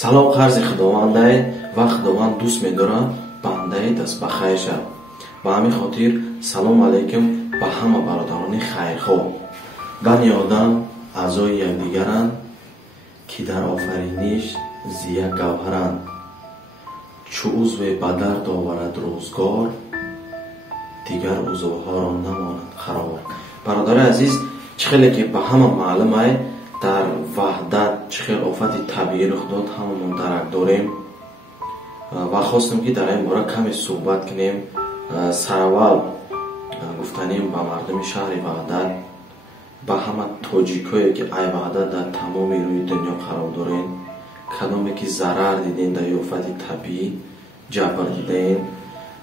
салом қарзи худовандае ва худованд дӯст медорад бандаи дастбахайр шавад. ба ҳамин хотир салом алайкум ба ҳама бародарони хайрхоҳ. бани одам аъзои якдигаранд ки дар офариниш зия гавҳаранд. чу узве ба дард оварад рӯзгор дигар узвҳоро намонад қарор. бародари азиз, чӣ хеле ки ба ҳама маълум ай дар ваҳдат чӣ хел офати табиӣ рух дод ҳамамон дарак дорем ва хостем ки дар ин бора каме суҳбат кунем. сараввал гуфтанем ба мардуми шаҳри ваҳдат, ба ҳама тоҷикое ки ай ваҳдат дар тамоми рӯи дунё қарор дорен, кадоме ки зарар диден дар офати табиӣ, ҷабр диден,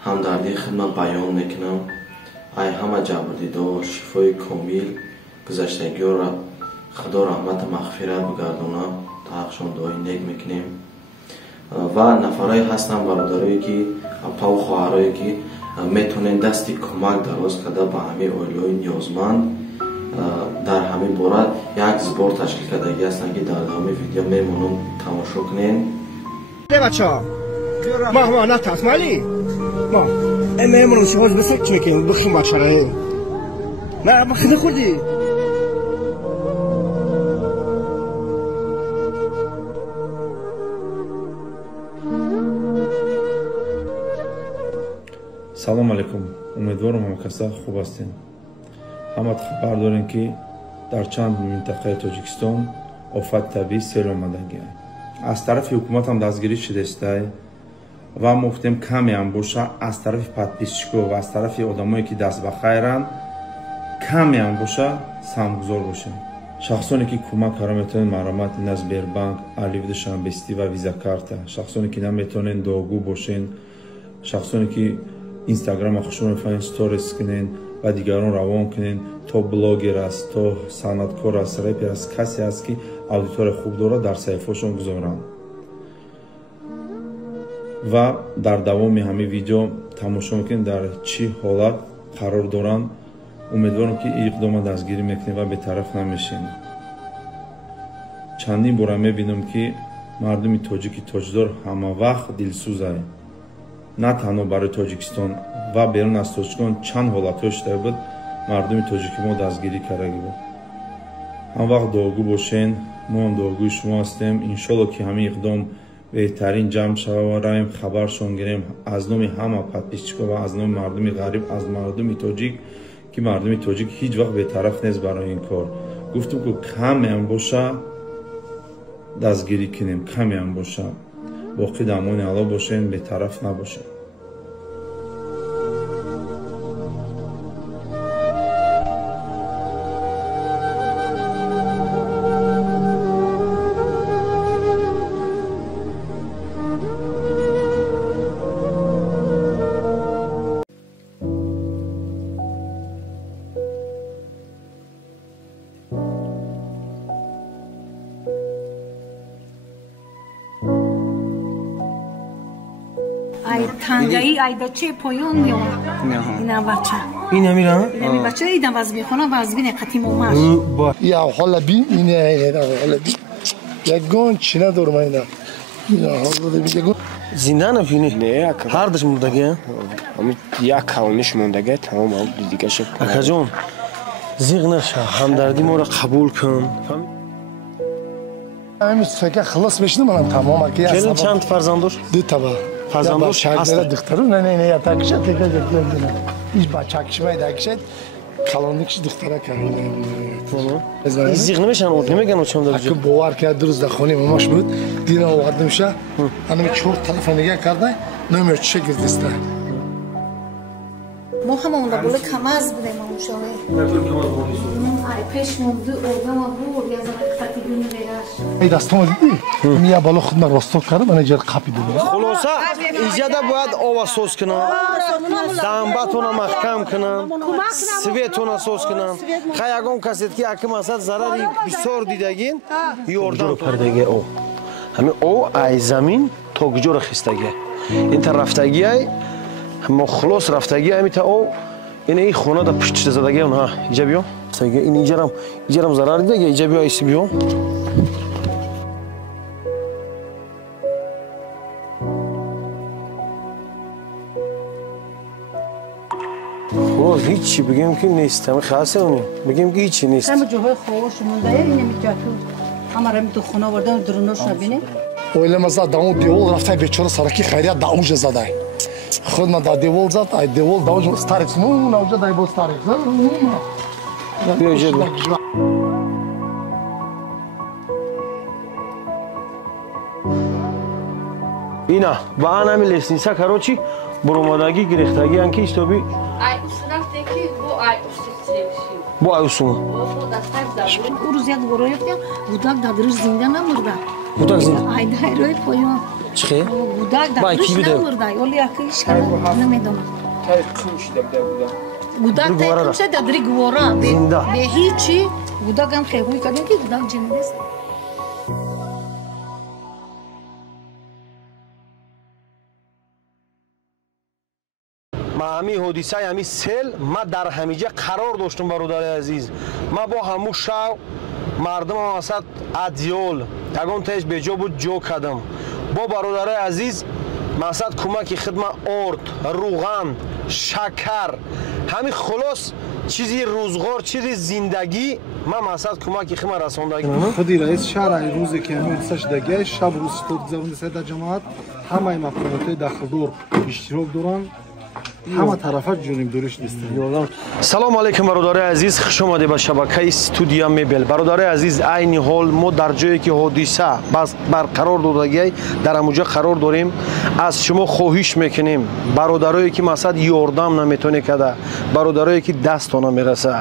ҳамдардии худро баён мекунам. ай ҳама ҷабрдидор шифои комил гузаштагиёро худо раҳмату мағфират бигардонад, тахшон дуои нек мекунем. ва нафарое ҳастанд бародарое ки апаву хоҳарое ки метавонен дасти кӯмак дароз карда ба ҳамаи оилаҳои ниёзманд дар ҳамин бора як збор ташкил кардагӣ ҳастанд ки дар давоми видео мемонам тамошо кунем. бачаҳо маҳма натасмали мо мемонам шоҳоз бисак чекем бихим бачараe на бахиди хурди салом алайкум. умедворам ҳамкаса хуб ҳастем. ҳамат хабар дорем ки дар чанд минтақаи тоҷикистон офати табиӣ сел омадагӣ. аз тарафи ҳукумат ҳам дастгирӣ шудестай ва мо гуфтем каме ҳам боша аз тарафи подписчикҳо ва аз тарафи одамое ки даст ба хайранд каме ҳам боша самгузор бошем. шахсоне ки кӯмак кара метавонен маромат ина сбербанк, аливиду шамбестӣ ва визакарта. шахсоне ки наметавонен догӯ бошен, шахсоне ки инстаграма хушро мефаҳмед сторис кунен ва дигарон равон кунен, то блогер аст, то санъаткор аст, репер аст, касе аст ки аудитория хуб дорад дар саҳифаҳошон гузоранд. ва дар давоми ҳамин видео тамошо мекунем дар чӣ ҳолат қарор доранд. умедворам ки иқдома дастгирӣ мекунем ва бетараф намешем. чандин бора мебинам ки мардуми тоҷики тоҷдор ҳамавақт дилсӯзай. на танҳо барои тоҷикистон ва берун аз тоҷикистон чанд ҳолатҳо шуда буд мардуми тоҷики мо дастгирӣ кардагӣ буд. ҳамвақт дуогӯ бошен, мо ҳам дуогӯи шумо ҳастем. иншоалло ки ҳамин иқдом беҳтарин ҷамъ шава ва равем хабаршон гирем аз номи ҳама подписчикҳо ва аз номи мардуми ғариб, аз мардуми тоҷик ки мардуми тоҷик ҳеҷ вақт бетараф нест барои ин кор. гуфтем ки каме ҳам боша дастгирӣ кунем, каме ҳам боша. боқӣ дар амони алло бошен, бетараф набошен. тангаи айдаче поён меон ина бача ина мира ина бача ина вазбихона вазбине қатимомаш я хола бин ина хола бин ягон чина дормайна ина хола бин ягон зиндан афини не ҳардаш мурдаги ами як калониш мондаги тамом ав дигаш акаҷон зиғ наша ҳамдарди моро қабул кун ами фика хилос мешина манам тамом аки келин чанд фарзанд дошт дутаба фарзандош шагира духтару не не не я такша тека дена иш бачакшмай дакшад калоникш духтара карина зиғ намешан од намеган очам дар ки бовар кард дуруз да хони мамаш буд дина овардимша анами чор телефон нига карда номер чиша гирдиста мо ҳамонда бола камаз будем мушаве ай пешмон ду одама бур я закати дуни бераш ай дастом диди мия бало худна росто кард мана ҷер қапи диди хулоса иҷада бояд овасоз кунам дамбатона маҳкам кунам светона соз кунам ха ягон касед ки аки масад зарари бисёр дидагин ёрдам пардаги о ҳамин о ай замин то куҷоро хистаги ин та рафтагиай мо хулос рафтаги амита о ин ин хона да пушт задаги онҳа иҷа биё ин иҷарам зарар дидаги иҷа биё айси биё باز هیچی بگیم که نیست همه خاصه اونی بگیم که هیچی نیست همه جوهای خوش مونده اینه میتواتو همه را میتو خونه وردن درونش نبینه اویل مزا دامو دیول رفته بیچاره سرکی خیریت داوج زده خود من دا دیول زد ای دیول داوج استارکس مون اوجا دای بو استارکس بیا جد اینا با آن همی لسنیسا کاروچی برومادگی گرفتگی انکی استوبی ای اصرافته کی بو ای استرسیشی بو ایوسون او روز یک گروهیفتیم بودک دادرش زنده نمرده بودک زنده ای دای روی پایان چخه بودک دادرش نمرده ولی اکیش کنه نمیدونم بودک تکمشه دادری گوارا به هیچی بودک هم خیلی کردن که بودک جنده است ما همی حادثه همی سیل ما در همیجه قرار داشتم برادر عزیز ما با همو شو مردم هم وسط ادیول یگان تیش به جا بود جو کردم با برادر عزیز مقصد کمک خدمت آرد روغن شکر همین خلاص چیزی روزگار چیزی زندگی ما مقصد کمک خدمت رساندگی خودی رئیس شهر روزی که همین سشدگی شب روز صبح گذروند سر جماعت همه مفاهیم داخل دور اشتراک دارن همه طرفات جونیم دورش نیستن سلام علیکم برادر عزیز خوش آمدید به شبکه استودیو میبل برادر عزیز عین حال ما در جایی که حادثه برقرار دادگی در همونجا قرار داریم از شما خواهش میکنیم برادرایی که مثلا یاردم نمیتونه کده برادرایی که دست نمیرسه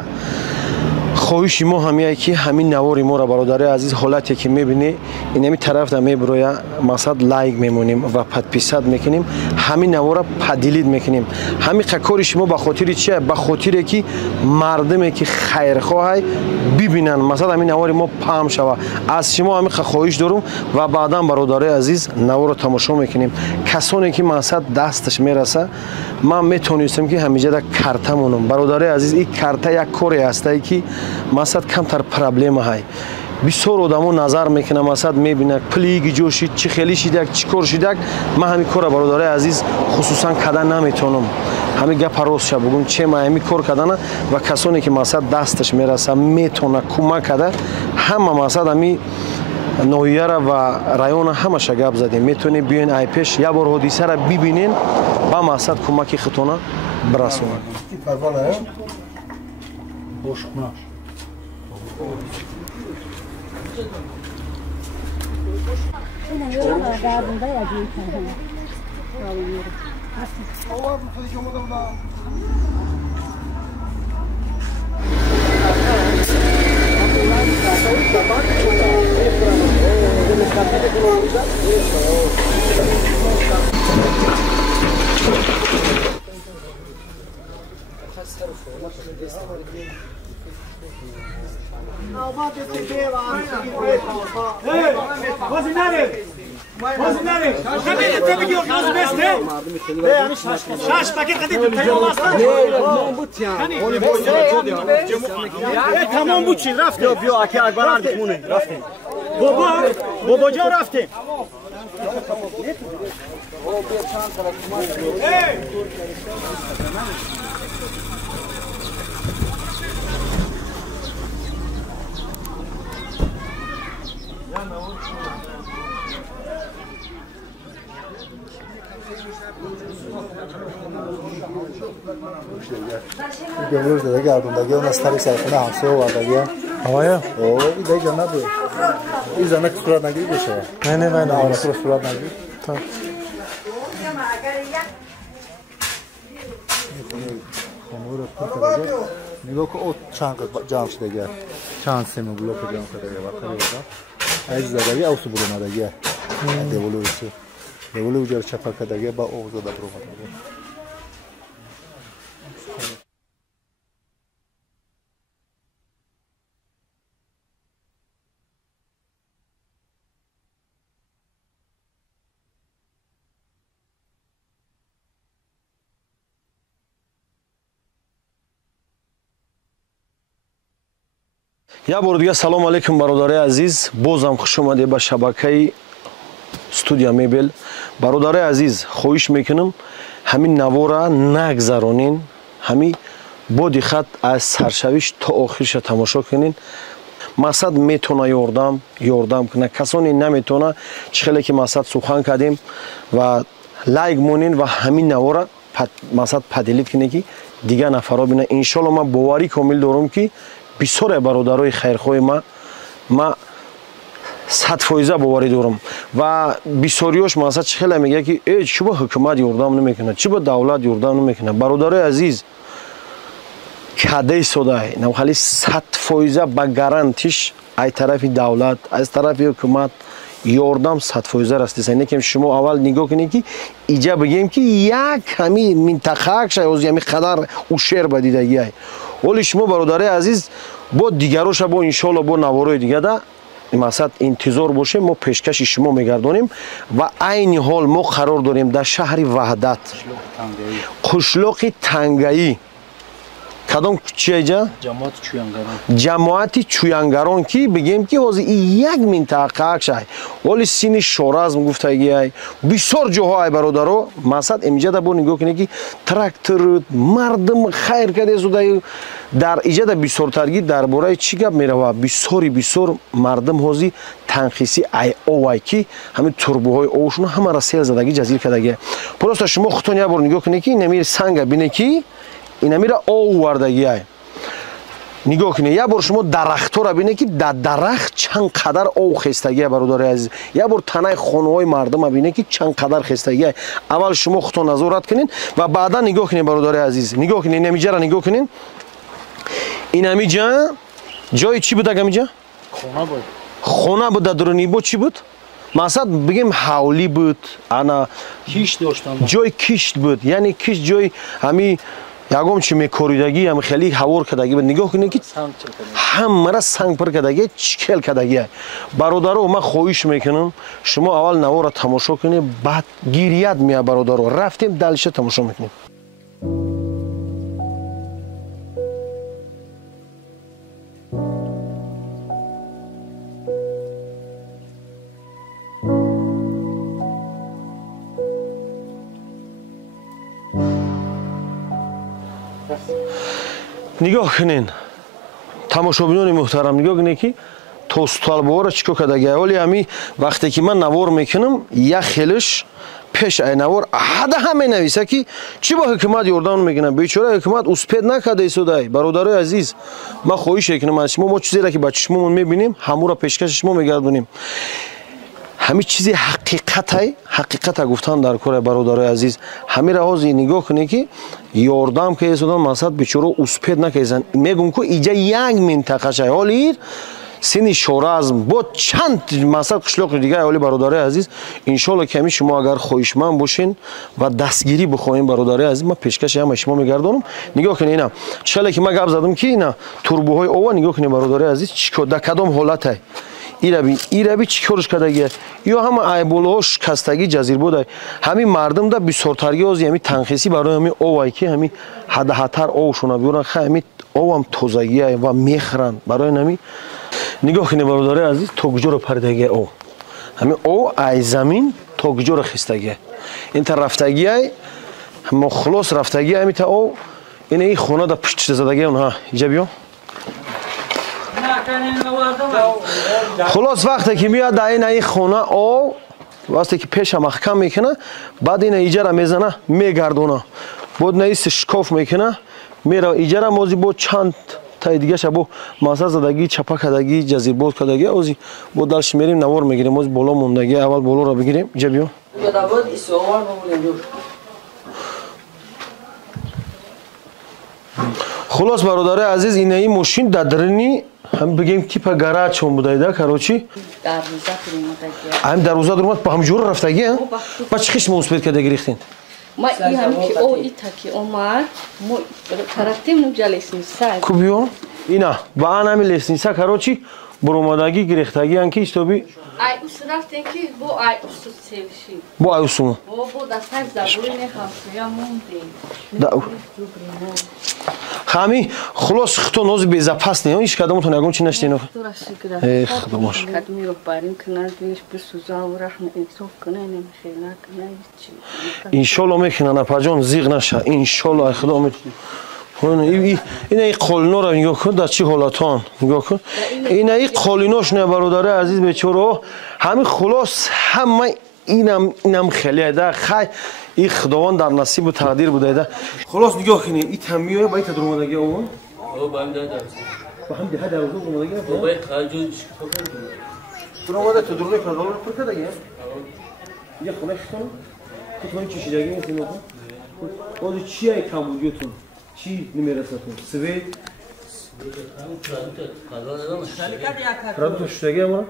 خواهش ما همیه که همین نواری ما را برادر عزیز حالتی که میبینی این همی طرف دا میبرویه مثلا لایک میمونیم و پدپیسد میکنیم همین نوار را پدیلید میکنیم همین کارش ما به خاطر چیه به خاطر که مردمی که خیرخواه ببینن مثلا همین نواری ما پام شوه از شما همین خواهش دارم و بعدا برادر عزیز نوار را تماشا میکنیم کسانی که مثلا دستش میرسه من میتونستم که همیشه دا کرته مونم برادر عزیز این کرته یک کاری هسته که مثلا کمتر پرابلم های بسیار آدمو نظر میکنه مثلا میبینه پلیگی جوشید چی خیلی شیدک چی کار شیدک من همین کار برادر عزیز خصوصا کردن نمیتونم همین گپ راست شه بگم چه ما همین کار کردن و کسانی که مثلا دستش میرسه میتونه کمک کده همه مثلا همین نویه را و رایون همه شگاب زدیم میتونی بیاین ای پیش یا بار حادثه را ببینین با مثلا کمک خودتون برسونن boşkuna. تمام بود چی رفتیم بیا اکی اکبر اردیمونه رفتیم بابا جا رفتیم Gömülür de geldiğinde ona starı sayfına hamsi o vardı ya. Ama ya? O bir de canına bu. Bir zaman suratına gibi bir şey. Ne? Ama suratına gibi. Tamam. نگاه که او چند جام شده گه چند سه مبلغ جام شده گه وقتی بیشتر از زدایی اوسو برو نداگه دیولو جر چپا کداگه با اوزو دبرو نداگه یا بار دیگه سلام علیکم برادر عزیز بازم خوش اومدید به شبکه استودیو میبل برادر عزیز خواهش میکنم همین نوارا نگذرانین همین бо диққат аз саршавиш то охирша тамошо кунин. Масад метона ёрдам кунад, касоне наметона чихеле ки масад сухан кардем ва лайк монин ва ҳамин навора масад падилид кунед ки дигар нафаро бина. Иншолло ман боварӣ комил дорам ки бисёре бародарои хайрхоҳи ма 100% боварӣ дорам ва бисёриёш масад чихеле мега ки чӣ бо ҳукумат ёрдам намекунад, чӣ бо давлат ёрдам намекунад. Бародарои азиз, кадаи содай намхали 100% ба гарантиш ай тарафи давлат, аз тарафи ҳукумат ёрдам 100% растиса. Некем шумо аввал нигоҳ кунед ки иҷа бигем ки як ҳами минтақаакша ё ҳами қадар ушер ба дидагиай. Оли шумо бародари азиз бо дигароша бо иншолло бо наворои дигада масад интизор бошем, мо пешкаши шумо мегардонем ва айни ҳол мо қарор дорем дар шаҳри Ваҳдат, қушлоқи Тангаӣ. Кадом чиаҷа? Ҷамоати Чӯянгарон ки бигем ки ҳозир як минтақаакшай. Оли сини Шоразм гуфтагиай. Бисёр ҷоҳо ай бародаро масад имҷада бо нигоҳ кунед ки трактор мардум хайр карде судаи дар иҷада бисёртарги дар бораи чӣ гап мерава. Бисёр мардум ҳозир танқиси ай овай ки ҳамин турбуҳои овшуно ҳамара сел задаги ҷазир кардагиай. Просто шумо худтон як бор нигоҳ кунед ки намир санга бине ки инамира ов вардагиай. Нигоҳ кунед, як бор шумо дарахтора бинед ки дар дарахт чанд қадар ов хестагиай бародари азиз. Як бор танаи хонаҳои мардума бинед ки чанд қадар хестагиай. Аввал шумо худтон назорат кунед ва баъдан нигоҳ кунед бародари азиз. Нигоҳ кунед, инамиҷара нигоҳ кунед. Инамиҷа ҷои чӣ буд агамиҷа? Хона буд дар дуруни бо чӣ буд? Масад бигем ҳавлӣ буд, ана кишт доштанд. Ҷои кишт буд, яъне кишт ҷои ҳами ягом чи мекоридагӣ ам хеле ҳавор кардагӣ буд. Нигоҳ кунед ки ҳамара санг пир кардагӣ, чикел кардагӣ. Бародаро ман хоҳиш мекунам шумо аввал навора тамошо кунед, баъд гирьят меяд бародаро. Рафтем далиша тамошо мекунем. нигоҳ кунед, тамошобинони муҳтарам, нигоҳ кунед ки тосталбора чӣ кор кардагиай. Оли ҳами вақте ки ман навор мекунам, як хелиш пеш ай навор ҳадаҳа менависа ки чӣ бо ҳукумат ёрдам намекунад. Бечора ҳукумат успед накарда истодай. Бародарои азиз, ман хоҳиш мекунам аз шумо, мо чизеро ки ба чишмомон мебинем, ҳамуро пешкаши шумо мегардонем. ҳамин чизи ҳақиқата гуфтан дар кори бародарои азиз. ҳамира ҳозир нигоҳ кунед ки ёрдам кардем, масад бечора успед накардем. мегӯм ки иҷа як минтақашай. ҳолир сини Шоразм бо чанд масад қишлоқи дигар. ҳоли бародарои азиз, иншолло ки ҳамин шумо агар хоҳишманд бошен ва дастгирӣ бихоҳем бародарои азиз, ман пешкаши ҳамаи шумо мегардонам. нигоҳ кунед, ина чиқале ки ман гап задам ки ина турбуҳои ова, нигоҳ кунед бародарои азиз, чӣ дар кадом ҳолатай. ираби чӣ корш кардагиай? ё ҳама айболҳо шикастагӣ ҷазир будай. ҳамин мардум да бисёртарги ҳозир ҳамин танқисӣ барои ҳамин овай ки ҳамин ҳадаҳатар овшона биёран. ҳамин овам тозагиай ва мехӯранд барои ҳамин. нигоҳ кунед бародарои азиз, то куҷоро паридагиай ов. ҳамин ов ай замин то куҷоро хистагиай. инта рафтагиай, мо хулос рафтагиай ҳамита ов. ина ин хона да пушт задагиай. ҳа иҷа биё. خلاص وقتی که میاد در این خونه او وقتی که پیش محکم میکنه، بعد این ایجاره میزنه میگردونه، بعد نیست شکاف میکنه، میره ایجاره موزی با چند تای دیگه شبو ماسه زدگی، چپا کردگی، جزیر بود کردگی، اوزی با دلش میریم نوار میگیریم، موزی بالا موندگی، اول بالا را بگیریم. اینجا بیو. خلاص برادر عزیز، این این ماشین دادرنی هم بگیم تیپ گاراژ چون بودای دا کاروچی در روزا درمات با هم جور رفتگی ها با چه خیش موسپید کده گریختین ما این هم که او ایتا که اومد ما ترکتیم نوجا لیسنسا کوبیو اینا با آن همی لیسنسا کاروچی برومادگی گریختگی انکی استوبی ای اوس رفتن که بو ای اوس سیوشی بو ای اوسو بو دستای زبونی خاصیا موندیم хами хулос хто нози безопасный он иш кадамтон ягон чи наштино эх худомош иншолло мекунана паҷон зиғ наша иншолло ай худо اینا قالینو را نگاه کن در چه حالاتان نگاه کن اینا این قالیناش نه برادر عزیز بیچاره همین خلاص همه اینم خیلی ده خی این خداوند در نصیب و تقدیر بوده ده خلاص نگاه کنید این تمیه با این تدرومدگی اون با هم ده درس با هم ده درس درمدگی با باید خرجو شکوفن درمده تدرومه کردن رو پر کرده یه خونه شدن تو چی شدگی میتونی بکن باید چی های کمبودیتون چی نمیرساتون سوید پرادوکت شدگی امورا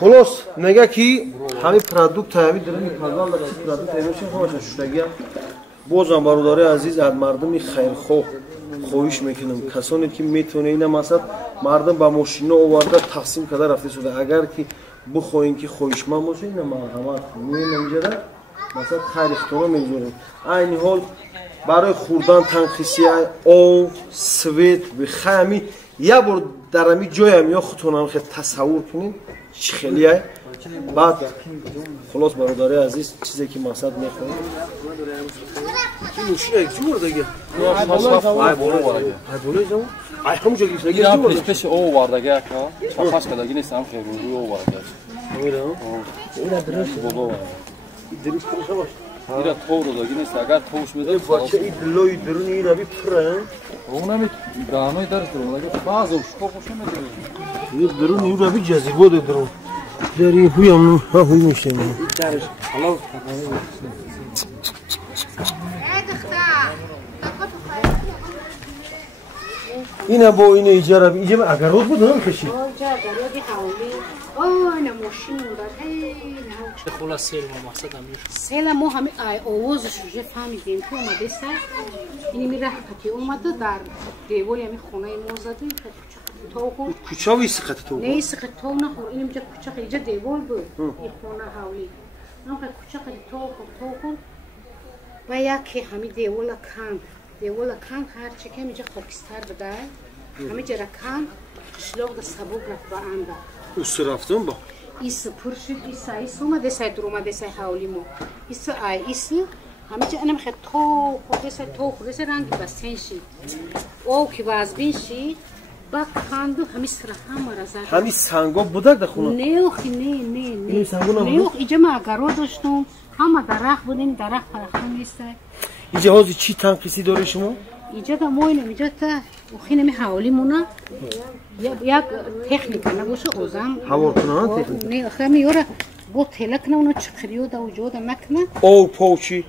خلاص نگه کی همین پرادوکت همی داره میپردال چی پرادوکت همی خواهش شدگی بازم برادر عزیز از مردم خیرخواه خواهش میکنم کسانی که میتونه اینه مثلا مردم با ماشینا آورده تقسیم کرده رفته شده اگر که بخواین که خواهشمند باشه اینه مرحمت نمیجره مثلا خیرختونه میذاریم این حال برای خوردن تنخیسی او سویت به خیمی یه بار در امی جای هم یا خودتون خیلی تصور کنین چی خیلی های بعد خلاص برادر عزیز چیزی که مقصد میخواهیم چی نوشی یک جور دیگه ای بولو وارده ای بولو جمع ای همونجا گیشته گیشته این هم پیش او واردگه که چاپاش کدگی نیست هم خیلی روی او وارده اویده هم؟ اویده درست بابا وارده این درست کنشه باش ایره تو رو داگی نیست اگر توش میده بچه این دلوی درونی این روی پره اون هم گانوی درست درون اگر باز اوش تو خوشه میده این درون این روی جزیبه ده درون داری هوی هم ها هوی میشه من درش حالا اینه با این ایجاره ایجاره اگر رود بود هم کشی اونجا داری حوالی آنه ماشین داره خلا سیل ما مقصد هم سیل ما همه آوازش رو فهمیدیم که اومده سر اینی میره حقیقتی اومده در دیواری همه خونه ما زده تو کوچه وی سقط تو نه سقط تو نخور این اینجا کوچه اینجا دیوار بود این خونه حوالی نه کوچه تو و یکی همه دیوار کن هر چی که اینجا خاکستر بده همه جرا کن شلوغ ده سبوک رفت با انده اوست رفتم با ایس پرشید ایس اومده سای در اومده سای حوالی ما ایس همه جا انم خیلی تو خورده سای رنگی بستین شید او که وازبین شید با کندو همه سر همه را زد همه سنگا بوده در خونه؟ نه اخی نه اینجا ما اگرو داشتم همه درخت بودیم درخت پرخون نیسته اینجا هازی چی تنقیسی داره شما؟ اینجا تا موینم اینجا تا خیلی می حوالی مونه یک تکنیک نباشه اوزم هوار کنه تکنیک؟ نه خیلی یوره با تلک نه اونو چقریو دا وجود نکنه او پاوچی؟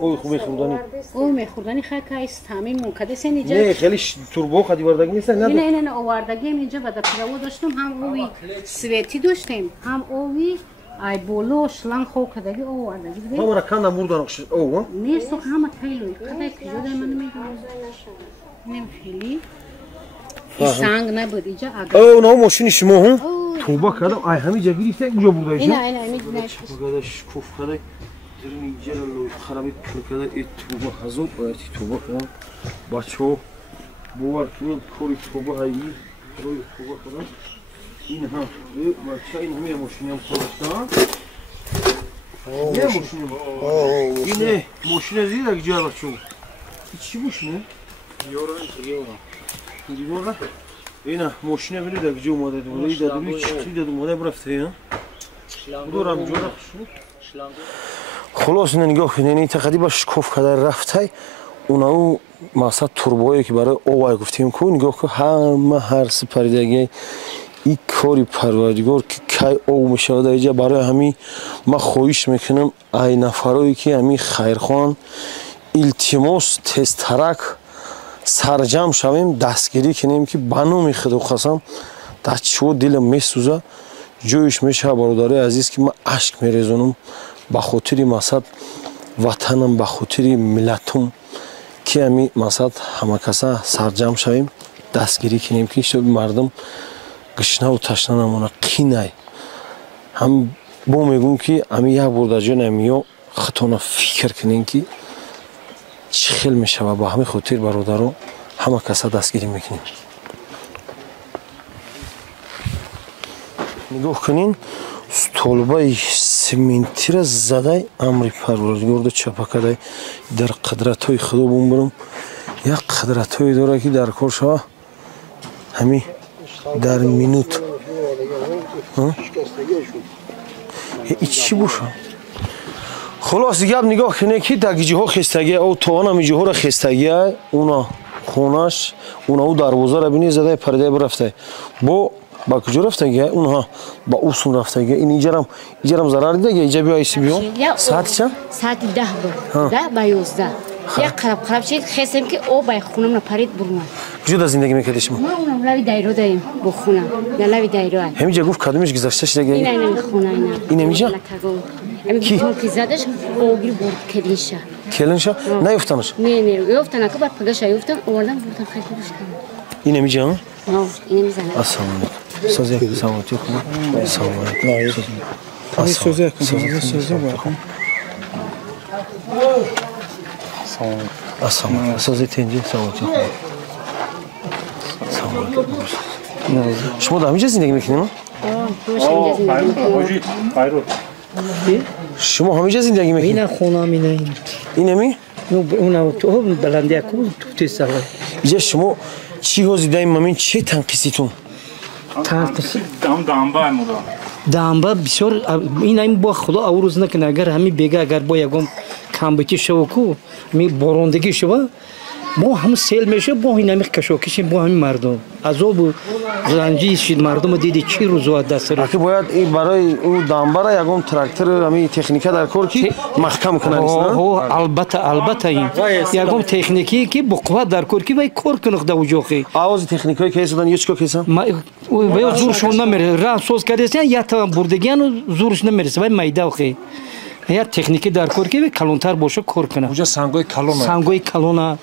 او خوب میخوردنی؟ او میخوردنی خیلی که ایست تامین مونکده سن اینجا نه خیلی توربو خدی وردگی نیستن نه نه آوردگی اینجا بعد پلاو داشتم هم اوی سویتی داشتیم هم اوی ای بولو شلنگ خو کدگی او وردگی دیگه همه را کندم بردن او ها؟ نه سو همه تایلوی کدای کجا دای من نمیدونم نم خیلی سنگ نبود اینجا اگر او نه ماشین شما هم؟ توبه کردم ای همه جا گریسته اینجا بوده اینجا؟ اینه میدونم بگادش کف کرده درین اینجا رو خرابی پر کرده ای توبه هزار باید توبه کنم بچه ها باور کنید کاری توبه هایی روی توبه کنم این هم بچه این همه ماشینی هم خودشتن یه ماشینی اینه ماشینه زیر اگه جا بچه این چی ماشینه؟ یورا اینه ماشینه برید اگه جا اومده دوله ای دادوی چی داد اومده برفته دورم جا رفت خلاص اینه نگاه کنید این تقدی با شکوف کده رفته اونو مثلا توربویی که برای اوای گفتیم که نگاه که همه هر سپریدگی این کاری پروردگار که کی او میشود اینجا برای همین ما خواهش میکنم ای نفرایی که همین خیرخوان التماس تسترک سرجم شویم دستگیری کنیم که بنو میخواد خاصم در چو دلم میسوزه جویش میشه برادر عزیز که من اشک میریزونم به خاطر مثلا وطنم به خاطر ملتم که همین مثلا همه کسا سرجم شویم دستگیری کنیم که مردم گشنه و تشنه نمونه قینه هم با میگم که همین یک برده جان همین خطانه فکر کنین که چی خیل میشه و با همین خاطر برادران همه کسا دستگیری میکنیم نگاه کنین столбаи сементира задай амри парвардигор да чапа кадай дар қадратҳои худо бумбарам یک قدرت‌هایی داره که در کارش همین در مینوت این چی باشه خلاص دیگه نگاه کنه که دگیجی ها خستگی او توان همیجی ها را خستگی اونا خونش اونا او دروازه را بینی زده پرده برفته با کجا رفته گه اونها با اوسون رفته گه این اینجا ضرر دیده گه اینجا بیا ایسی بیام ساعت چند؟ ساعت 10 بود 10 با 11 یک قرب شد خستم که او با خونم پرید برون کجا در زندگی میکردی شما؟ ما اونم لوی دایره داریم با خونم در لوی دایره همینجا گفت کدومش گذشته شده گه این خونه این اینجا؟ کی؟ که زدش اوگیر برد کلینشا کلینشا؟ نیفتنش؟ نه یفتن که بعد پگاش یفتن آوردن بردن خیلی خوشم این اینجا؟ نه این میزنه السلام علیکم سازی سلامتی خوبه السلام علیکم سازی السلام سازی تنجی سلامتی خوبه شما در همینجا زندگی میکنید؟ شما همینجا زندگی میکنید؟ این خونه اینه این همی؟ اون تو بلندی کو تو تیسا اینجا شما چی هزیده مامین چه تنقیسیتون؟ تنقیسی دامبا بسیار این با خدا اوروز نکنه اگر همی بگه اگر با یکم کامبیتی شو کو می باروندگی شو ما هم سیل میشه با این همی کشوکش با همین مردم عذاب رنجی شد مردم دیدی چی روزا دست رو که باید این برای اون دامبا را یکم تراکتور همی تکنیکا در کار کی محکم کنه البته این یکم تکنیکی که با قوت در کار کی وای کار کنه خدا وجوخی آواز تکنیکایی که هستن یچکو کیسا و زورشون نمیره راه سوز کردن یا تا بردگیان زورش نمیرسه وای میدا خی یا تکنیکی در کار کی کلونتر باشه کار کنه اونجا سنگای کلونه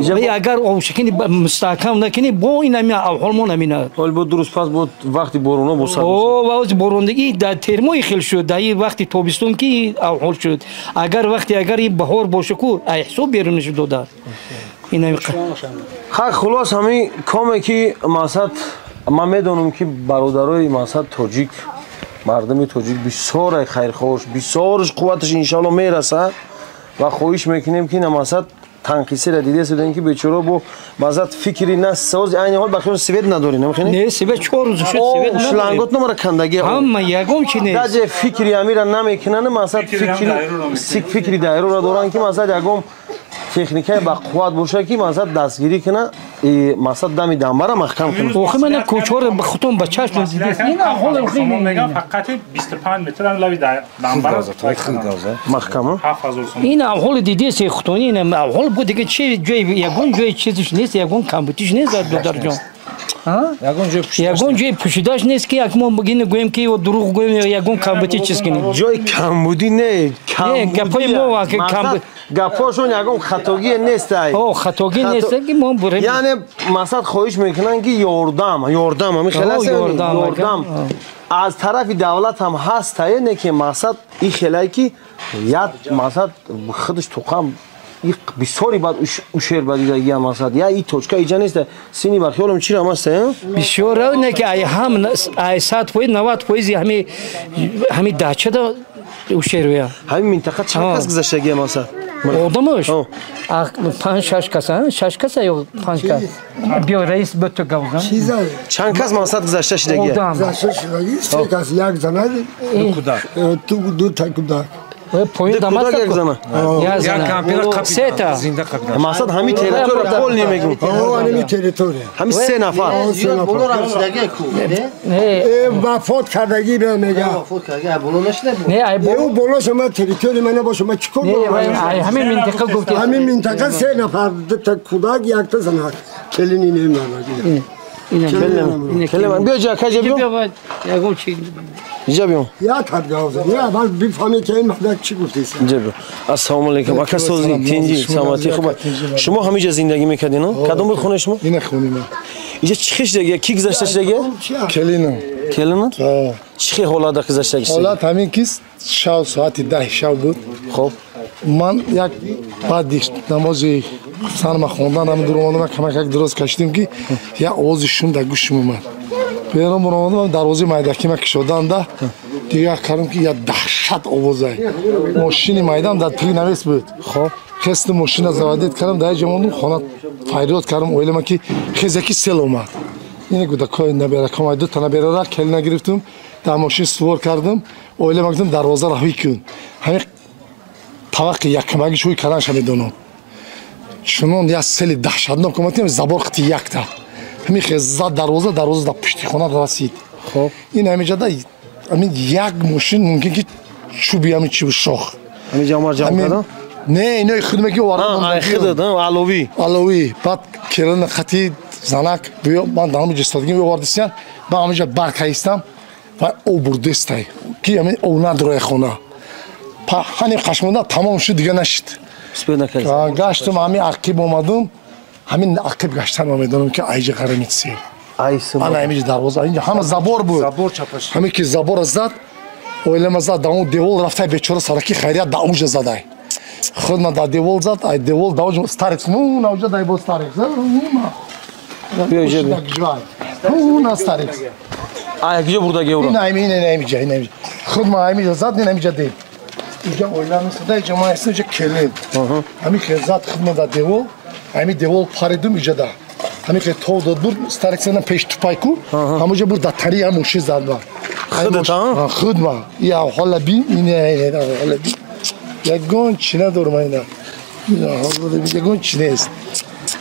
یا اگر او شکنی مستحکم نکنی با این همین احوال نمینه حال بود درست پس بود وقتی بارونه بوساد او واز باروندگی در ترموی خیل شد در وقتی تابستون کی احوال شد اگر این بهار باشه کو احساب بیرونش داد این خلاص همین کامی که مقصد من میدونم که برادرای مقصد تاجیک مردم تاجیک بسیار خیرخواهش بسیارش قوتش انشالله میرسه و خواهش میکنیم که نماسد تنقیسی را دیده سودن که بیچاره با مزد فکری نه ساز این حال بخیر سوید نداری نمیخونی نه سوید 4 روز شد سوید نداری شلنگات نمره کندگی هم یگم چی نه داج فکری امیر نمیکنن مزد فکری دایره را دارن که مزد یگم تکنیکای با قوت باشه که مزد دستگیری کنه مزد دمی دنبره محکم کنه اوخه من کوچور به خودم بچه‌اش دیدم این حال خیلی میگم فقط 25 متر لوی دنبره محکم این حال دیدی سی خودونی این حال بود که چه جای یگون جای چیزش نیست یگون کامپیتیش نیست در درجه یگون جای پوشیداش نیست که اگه ما بگیم که دروغ گویم یگون کامپیتی چیز کنیم جای کمبودی نه گپای ما که گپاشون یگون خطاگی نیست خطاگی نیست که ما بریم یعنی مقصد خواهش میکنن که یاردم همین خلاص یاردم از طرف دولت هم هست نه که مقصد این خلایی که یاد مقصد خودش توقم بسیاری بعد اوشیر بدیدگی هم هست یا این توچکا اینجا نیست سینی بر خیالم چی هم هست بسیار نه که هم 100% 90% همین داچه دا اوشیر ویا همین منطقه چند کس گذشتگی هم هست آدمش 5-6 کس 6 کس یا 5 کس بیا رئیس به تو گفتم چند کس مقصد گذشته شدگی گذشته شدگی 3 کس یک زنه دو تا کودک پوین داماد یا کامپیوتر سه تا مقصد همین تریتور پول نمیگم همین تریتور همین 3 نفر بولو رسیدگی کو نه وفات کردگی رو میگم وفات کردگی بولونش نه ای بولو بولو شما تریتور منو با شما چیکار همین منطقه گفتی همین منطقه 3 نفر تا کودک یک تا زن کلینی نمیاد کلم بیا جا کجا بیا یگو چی اینجا بیام یا کارگاز یا اول بفهمی که این مقدار چی گفتی اینجا بیا السلام علیکم اکا سوزی تنجی سلامتی خوبه شما همینجا زندگی میکردین کدوم بود خونه شما این خونه من اینجا چیش دیگه کی گذشته دیگه کلینم چی حالات گذشته حالات همین کیست شب ساعت 10 شب بود خب من یک بعد نمازی سرما خوندن هم در اومدم کمک درست کشیدیم که یا آوازشون در گوشم اومد بیرون اومدم دروازه میدکی ما کشیدن ده دیگه کردم که یا دهشت آوازه ماشین میدم در پلی نویس بود خب Kestim maşına zavadet kardım. Daha camandım xona fayriyat kardım. Oylama ki xezeki sel olma. Yine güda koyun nebere kamaydı. Tana beraber keline giriftim. Daha maşin suvar kardım. Oylama gittim darvaza rahvi kün. Hani tavak yakmagi şuy karan şamidonu. Şunun ya seli dahşatlı komatiyim zabor xti yakta. Hemi xezza darvaza da pişti xona rasid. Xo'p. Yine hemicada amin yak maşin mümkün ki şu biyamı çi şox. Hemi camar camda. Ne xidmeki var. Ha, xidmeti alovi. Alovi. Bat kirin xati zanak bu ben damı cestadigi bu vardisyan. Ben amca barkayistam ve o burdestay. Ki yani ona droya xona. Pa hani kaşmında tamam şu diye neşit. Spena kez. Gaçtım ami akib olmadım. Hamin akib gaçtan olmadım ki aycı karamitsi. Aysı. Ana emici darvoza ince ama zabor bu. Zabor çapaş. Hami ki zabor azat. Oylamazda damu devol raftay beçora saraki xayriyat damuj zaday. Xudna da devol zat ay devol damuj starix mu nauja dai bo starix. Biyoje. Na starix. Ay güce burada gevro. İne emici. Xudma emici zat ne emici değil. Uca oylamazda da cemaatsi uca kelin. Hami ki zat xudna da devol. Hami devol paredim uca da. Hami ki toğda dur starix'den peş tupayku. Hamuca burada tariya muşi zat var. Xudma. Xudma. Ya hala bin ine hala bin. Ya gonçine durmayına. Ya hala bin gonçines.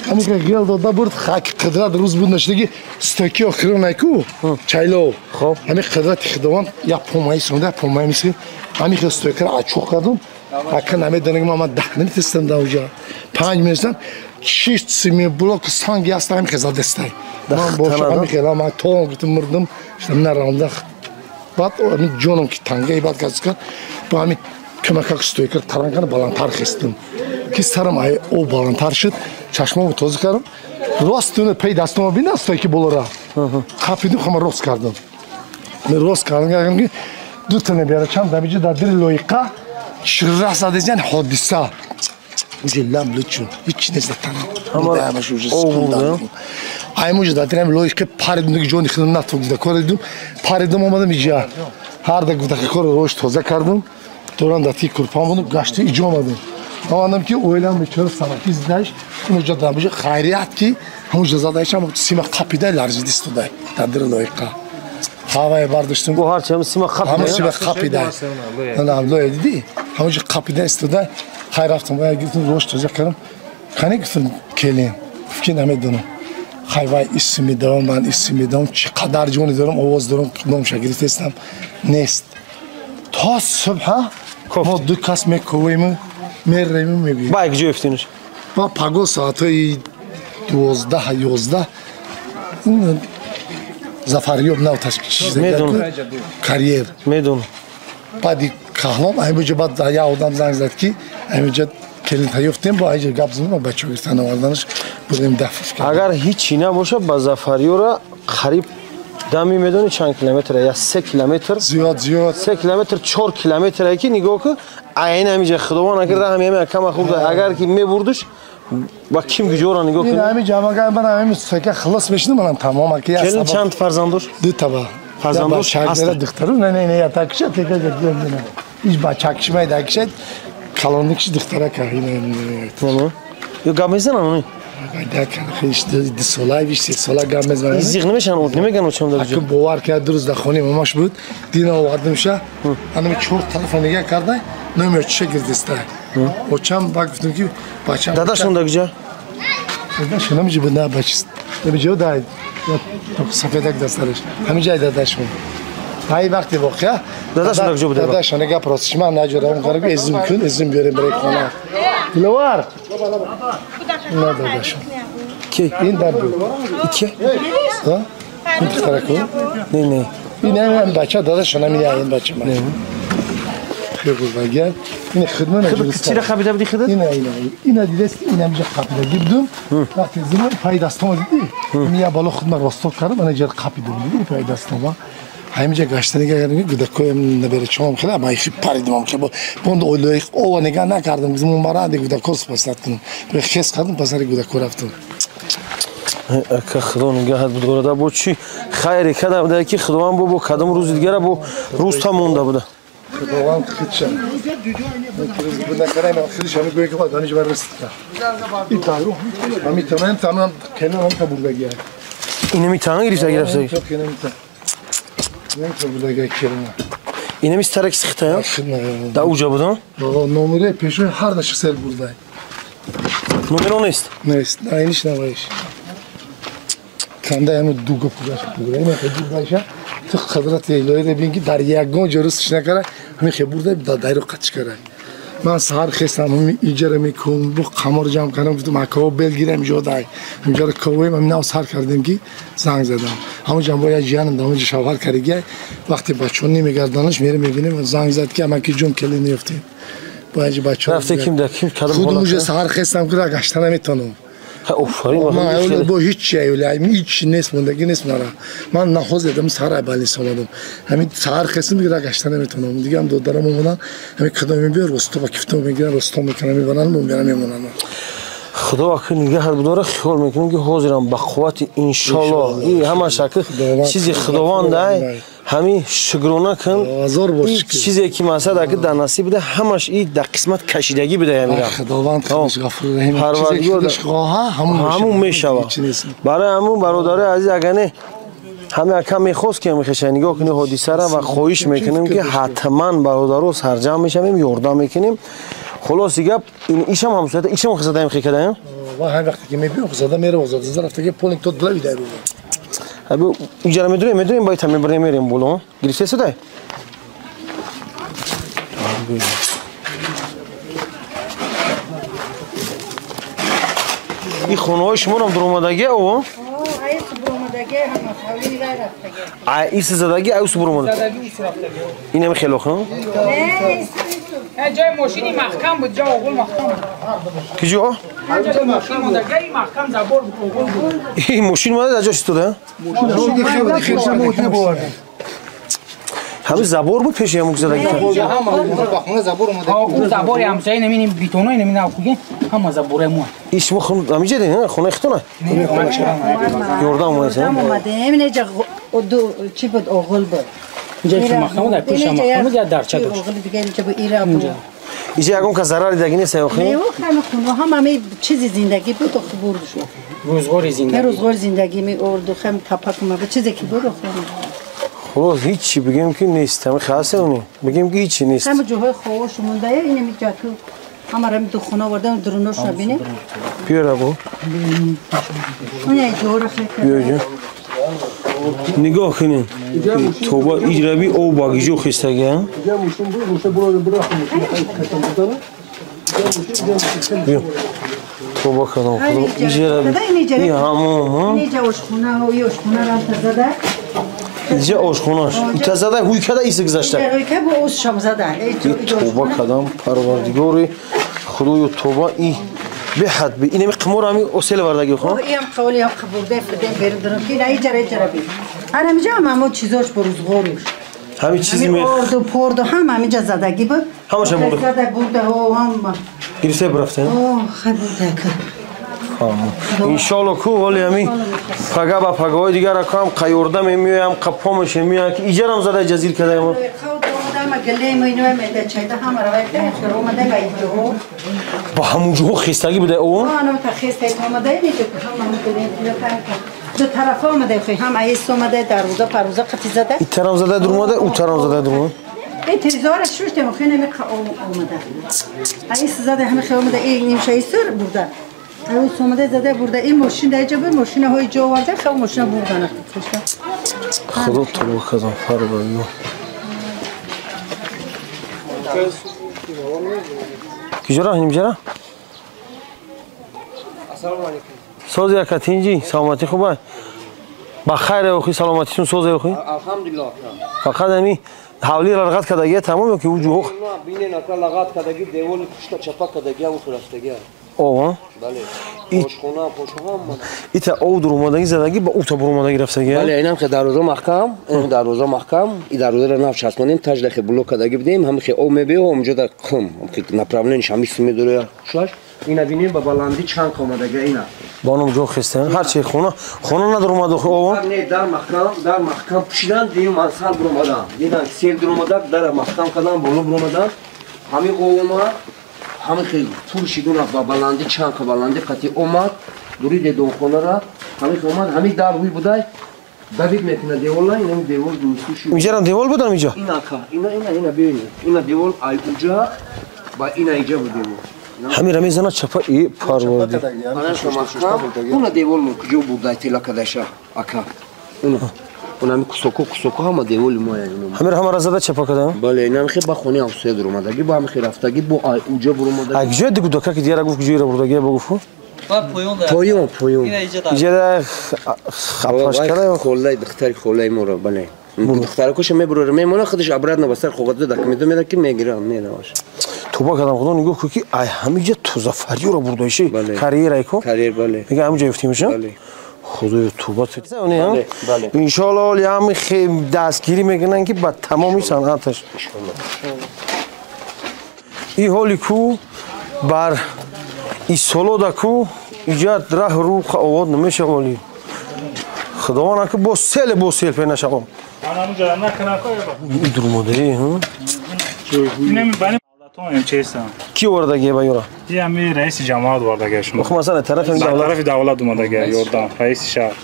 Hami ki geldi da burt hak qidrat ruz bu neşteki stöki oxronayku. Çaylo. Xo'p. Hami qidrat xidwan ya pomay sonda pomay misi. Hami ki stöker açıq qadım. Hakan hami denegim ama dahnini testem da uca. 5 minutdan şiş simi blok sangi yastayım keza destay. Ben boş hami ki ama toğum gittim mırdım. İşte ne randak. Bat o canım ki tangay bat gazkan. Bu hami kömakak stöker tarankanı balantar kestim. Ki sarım ay o balantar şıt. Çaşmamı tozu karım. Rostunu pey dastama bina stöki bolora. Kapidim ama rost kardım. Ben rost kardım ki dü tane bir açam da bici da diri loyka. Şırra sadece hadisa. Ucillam lütfen. Hiç ne zaten. Ama o burada. Ay mucda direm loyka paredim ki joni xidmna tugda koridum. Paredim olmadı mıca. Har da gudaki kor roş toza kardım. Doran da ti kurpan bunu gaçtı icamadım. Amanım ki oylan bir çör sana izleyiş. Mucda da bici hayriyat ki mucda zadayış ama sima kapida larjı distuday. Tadır loyka. Havaya bardıştım. Bu harçamı sima kapida. Ama sima kapida. Ana loya dedi. Hamucu kapida istuday. Hayraftım veya gittim roş toza karım. Hani gittim kelin. Fikir namedonu. Hayvay ismi devam ben ismi devam çi kadar coni diyorum ovoz diyorum tutmam şekilde testem nest ta sabha mo dukas me kovayım merremi mi bi bay gücü öftünüz ba pago saati 12 zafer yok ne taş kariyer medon padi kahlam ay bu cebat da ya odam zanzat ki ay kelin tayoftem bu ayca gabzım ama bacho istana vardanış budim dafif agar hiç ina boşa bazafariora qarib dami medoni çand kilometre ya 3 kilometre ziyad 3 kilometre 4 kilometre ki nigo ki ayna mice xidwan agar ham kama xurda agar ki me burduş va kim gücü oran nigo ki yani camaga ben hem seke xlas beşdim ben tamam ki ya kelin çand farzandur du taba farzandur şarkılara dıktarım ne yatakşa tekrar gördüm hiç başakşmay da kişi kalonluk işi dıktara kahine tamam yo gamezan onu da kan işte solay bir şey sola gamezan zignime şan o nime gan uçamda gücü akım boğar ki duruz da xoni mamaş bud dina o adımşa hanım çok telefonu gel karday numara çekirdi iste o çam bak dedim ki başam dada sonda gücü dada şuna mı cibinde başız ne bir cevap da çok safedak da sarış hamice dada şu hay vakti bak ya dada şuna gücü bu dada şuna gel prosişma ne acaba on karı ezim kün ezim bir brek ona ne var ne dada şu ki in da bu 2 ha bir tarafı ne yine hem bacha dada şuna mi yayın bacha ne Kırgız'a gel. Yine xidmana gidiyoruz. Çile kapıda bir xidmət? Yine diles yine bir kapıda girdim. Bakın zaman faydası olmadı değil. Miya balık xidmət Rostov karım ana yer kapıda oldu faydası olmadı. Hayımca gaçtana geldim gıda koyam ne böyle çoğum kala ama işi paridim ama bu bunda oluyor o ne gana kardım bizim umarade gıda kos pasattım. Böyle kes kardım pazarı gıda koraftım. Aka xidon gahat bu orada bu çi xayri kadam da ki xidon bu kadam roz digara bu roz tam onda bu da. خداوند خودشم بنکریم خودش همه گویی که باید دانش بررسی کرد این تایرو همین تمام کنار هم قبول بگیر اینه میتونه گریزه گرفته نمیتونه بگیر کلمه اینه میسترک سخته دا اوجا بودم نمره پیشو هر داشت سر برده نمره نیست نیست اینش نمایش کنده همه دوگه پوگش بگیره اینه که دوگهشه تو قدرت الهی رو ببین که در یگان جرستش نکره همین خبرده دایره قطش کرده من سحر خستم همین ایجاره میکنم رو قمر جمع کردم گفتم مکاو بلگیرم جدای اینجا رو کویم همین ناو سحر کردیم که زنگ زدم همون جنبه یا جانم دامن شوهر کردی وقتی بچه‌ها نمیگردانش میره میبینه زنگ زد که من کی جون کلی نیفتیم باید بچه‌ها رفته کیم دکیم کلم خودم سحر خستم که گشتن نمیتونم من با هیچ چیزی هیچ نیست موندگی نیست من نخوز دادم سر بالی سوادم همین سحر خستم دیگه گشتن نمیتونم دیگه هم دادرم اومدن همین کدام میبر رستو با کفتو میگیرن رستو میکنن میبرن میمونن خدا که نگه بداره خیال میکنم که حاضرم به قوت ان شاء الله این همه شکل چیزی خداوند ده همین شکرانه کن این چیزی که مثلا اگه در نصیب بده همش این در قسمت کشیدگی بده یعنی خداوند خودش غفور رحیم چیزی خودش خواه همون میشوه برای همون برادر عزیز اگه نه همه کم میخواست که میخشه نگاه کنی حادثه را و خواهش میکنیم که حتما برادرو سرجم میشیم یاردم میکنیم خلاص گپ این ایشم هم صورت ایشم خزاده هم خیکدم و هم وقتی که میبینم خزاده میره وزارت رفته که پولینگ تو دلوی دارو ابو اجاره میدونیم باید هم میبریم بولو گرفته شده این خونه های شما هم در اومدگی او ایس زدگی اوس برو اینم خیلی خوب جای ماشینی محکم بود جا اوغل محکم بود کی جا؟ جای ماشین مدگی محکم زبور بود این ماشین ماده جاش استوده؟ ماشین خیلی بود همه زبور بود پیش همون زدگی خونه زبور اومده اون زبور همسایه نمینیم بیتونای نمینه اکوگه همه زبوره مو ایش ما خونه همیشه دین خونه اختونه یاردم اومده همین جا دو چی بود اوغل بود اینجا که محکمه در پیش محکمه یا درچه داشت اوغل دیگه اینجا با ایران بود اینجا یکم که ضرری دیگه نیست یا نه خونه همه چیزی زندگی بود و خبر شد روزگار زندگی می اردو خم تپک ما به چیزی که بود خلاص هیچی بگیم که نیست همه خاصه اونی بگیم که هیچی نیست همه جوهای خوش مونده اینه میجا تو همه تو خونه وردن درونش نبینه بیار ابو اون جوره خیلی نگاه کنین توبه ایجرابی او باگیجو خستگی هم بیا توبه کدام خدا ایجرابی این همون اینجا اشخونه و یه اشخونه را تزده اینجا آشخوناش این تزده هوی کده ایسه گذاشته هوی که با اوز شم زده این توبه کدام پروردگاری خدای توبه این به حد به اینم قمر همی اصل وردگی خو این هم قولی هم خبرده فدیم بردن که نه ایجاره بی هر همینجا هم چیزاش بروزگاروش همین چیزی می اردو پردو هم همینجا زدگی بود همش هم بود زده بوده و هم گرفته برفته خیلی بوده که انشالله کو ولی همی پگا با پگاهای دیگر را کام قیورده میمیایم قپامش میام که ایجارم زده جزیر کده ما با همون جو خستگی بوده او آنم تا خسته اومده نیست که دو طرف اومده خیلی هم ایست اومده در روزا پروزا قطی زده این ترم زده در اومده او ترم زده در اومده این تریزارش شوشته مخیلی نمی اومده ایست زده همه خیلی اومده این نیمشه ایستر بوده اوس اومده زده برده این ماشین در جا بود ماشین های جا ورده خیلی ماشین بردن خدا تو کدام پروردگار کجا اینجا السلام علیکم سوز یکاتینجی سلامتی خوبه بخیر و خوی سلامتیتون سوز خوی الحمدلله فقط همی حوالی لغت کدگی تمام که وجوه بینه نکرد لغت کدگی دیوال پشت چپا کدگی هم خرفتگی Ова? Бале. Ита ов дуромадаги задаги ба ута буромадаги рафтаги? Бале, инам хе дароза маҳкам, ин дароза маҳкам, и дарозаро нав часпонем, тажда хе блокадаги бидем, ҳам хе ов мебиё, онҷо да қум, направлениеш ҳамиси медоря шаш. Ина бинем ба баланди чанд омадаги ина. Банум ҷо хистен, ҳарчи хона надуромаду ова? Не, дар маҳкам пушидан, дим мансал буромадан. Дидам сел дуромадак, дар маҳкам кадан, боло буромадан. Ҳами овома, ҳами хе пул шидуна ба баланди чанд баланди қати омад, дури дедонхонара, ҳами хе омад, ҳами дар ҳуй будай. Давид метина девола, ина девол дурустуши. Инҷарам девол будан инҷа? Ина бинед. Ина девол ай уҷа, ба ина иҷа бу девол. Ҳамира мезана чапа и парварди. Уна девол куҷо будай тела кадаша ака. Уна ми кусоко ҳама деволи моя. Ҳамира ҳама разада чапа када? Бале, ина хе ба хони авсед ромадаги, ба ҳам хе рафтаги бо ай уҷа буромадаги. Ай куҷо дигу дока ки диара гуфт куҷо ира бурдаги ба гуфу? Поён. Иҷада хапаш када? Холлай духтари холлай мора, бале. Духтаракоша мебурора, мемона худаш обратно ба сар хоғатда документу меда ки мегирам, медаваш. Туба кадам худо нигоҳ ку ки ай ҳамиҷа тузафариёро бурдаиши карьерай ку? Карьер, бале. Мега ҳамиҷа юфтимиша? Бале. худоё тӯба иншоалло оли ҳами дастгирӣ мекунанд ки ба тамоми санъаташ ин ҳоли ку бар исолода ку иҷад раҳ рӯха овод намешаволи худованд аки бо сел пенашавам идурмодарӣ ки овардаги ба ёра ами раиси ҷамоат овардаги шумо масалан тарафи давлат омадаги ёрдам раиси шаҳр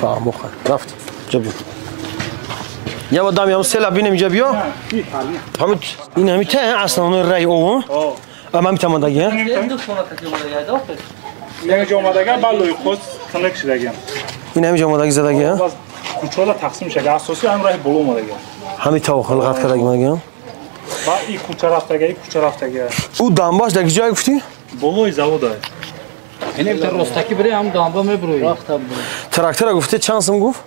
фаҳмоха рафт ҷаб я ба дам я села бинем ҷаб ё ҳамид ин ҳамид та аслан рай ово ама митамадаги як ҷомадаги баллои худ кандак шидаги ин ҳамид ҷомадаги задаги кӯчаҳода тақсим шаги асосӣ ҳам раҳи боло омадаги ҳамид тав халқат кардаги мадаги ба и кӯча рафтаги ӯ дамбаш дар ҷоя гуфтӣ болои завода инем та ростаки бире ҳам дамба мебурӯи трактора гуфте чанд сум гуфт